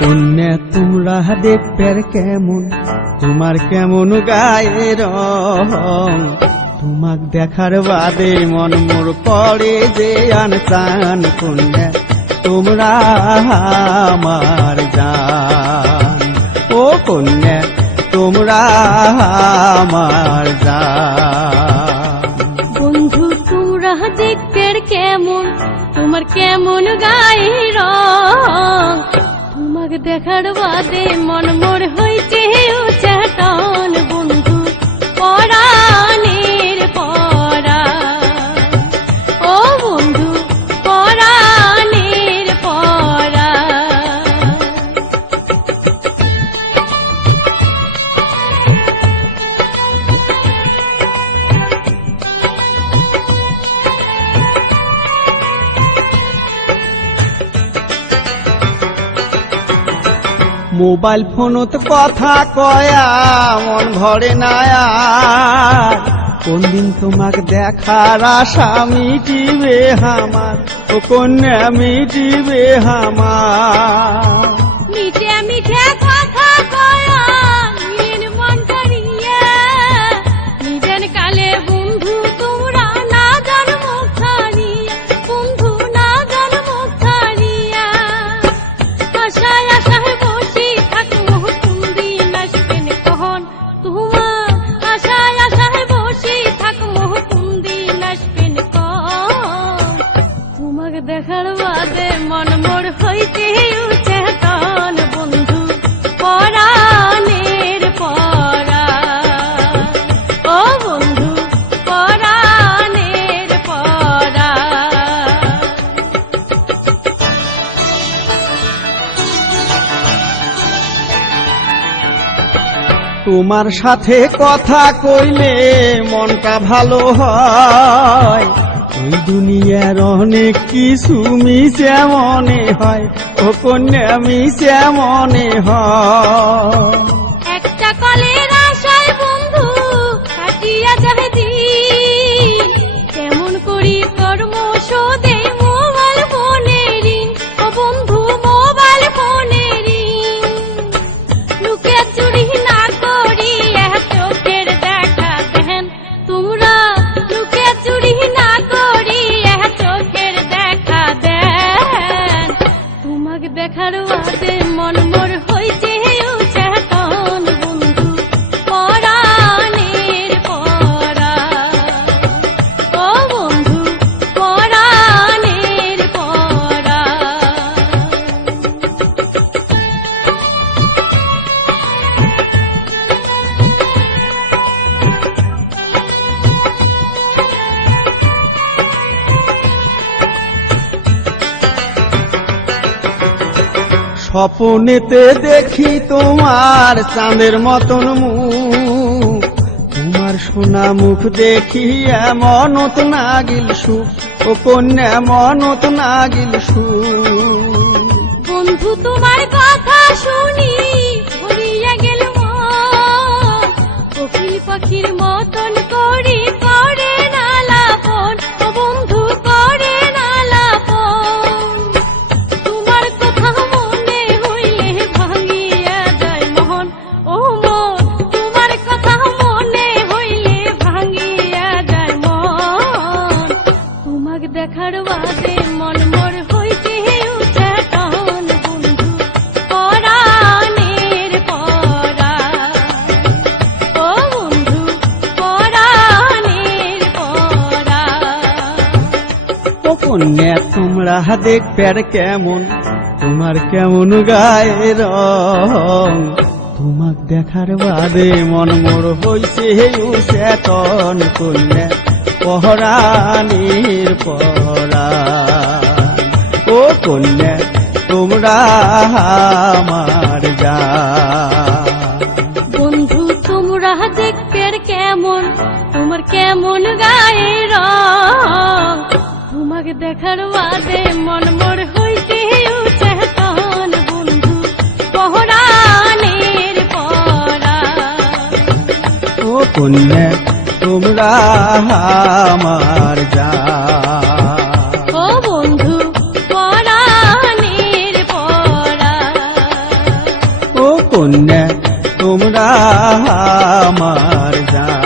কন্যা তোমরা দেখবের কেমন, তোমার কেমন গায়ের রং, তোমাক দেখার বাদে মন মোর করে যে আনচান। কন্যা তোমরা আমার জান, ও কন্যা তোমরা আমার জান। বন্ধু তোমরা দেখবের কেমন, তোমার কেমন গায়ের রং, তোমাকে দেখার বাদে মন মোর হইছে উচ্চাটন। বন্ধু পরাণের পরা, ও বন্ধু পরাণের পরা। মোবাইল ফোনত কথা কয়া মন ভরে না আর, কোন দিন তোমাক দেখার আশা মিটিবে আমার, ও কন্যা মিটিবে আমার। মিঠে মিঠে কথা কয়া নীল মন করিয়া, নিজের কালে বন্ধু তোমরা না জান মুখ ছাড়িয়া, বন্ধু না জান মুখ ছাড়িয়া। আশায় আশায় বসি থাকবো কোন দিন আসবেন কখন, তোমার আশায় আশায় বসি থাকবো কোন দিন আসবেন কখন। তোমাকে দেখার বাদে মন মোর হইতে উচ্চাটন। বন্ধু পরাণের পরা, ও বন্ধু পরাণের পরা। তোমার সাথে কথা কইলে মনটা ভালো হয়, এই দুনিয়ার অনেক কিছু মিশে মনে হয়, ও কন্যা মিশে মনে হয়। একটা কলের আশায় বন্ধু কাটিয়া যাবে দিন, কেমন করি কর্ম শোধে মোবাইল ফোনের ঋণ, ও বন্ধু মোবাইল ফোনের ঋণ। লুকে চুরি না করি চোখের দেখা দেন, তোমরা লুকে চুরি না করি চোখের দেখা দেন। তোমাকে দেখার বাদে মন মোর হইছে উচ্চাটন। বন্ধু পরাণের পরা, ও বন্ধু পরাণের পরা। স্বপ্নেতে দেখি তোমার চাঁদের মতন মুখ, তোমার সোনা মুখ দেখি মনত নাগিল সুখ, ও কন্যা মনত নাগিল সুখ। বন্ধু তোমার কথা শুনি ভরিয়া গেল মন, কোকিল পাখির মতন করি করে না লাপন, ও বন্ধু করে না লাপন। তোমার কথা মনে হইলে ভাঙিয়া যায় মন, ও মন তোমার কথা মনে হইলে ভাঙিয়া যায় মন। তোমাকে দেখার বাদে মন মোর হইতে উচ্চাটন। বন্ধু পরাণের পরা, ও বন্ধু পরাণের পরা। ও কন্যা তোমরা দেখবের কেমন, তোমার কেমন গায়ের রং, তোমাক দেখার বাদে মন মোর হইছে উচ্চাটন। কন্যা পরাণের পরা, ও কন্যা তোমরা আমার জান। বন্ধু তোমরা দেখবের কেমন, তোমার কেমন গায়ের রং, তোমাকে দেখার বাদে মন মোর হইতে উচ্চাটন। বন্ধু পরাণের পরা, ও কন্যা তোমরা আমার জান। ও বন্ধু পরাণের পরা। তোমরা আমার জান।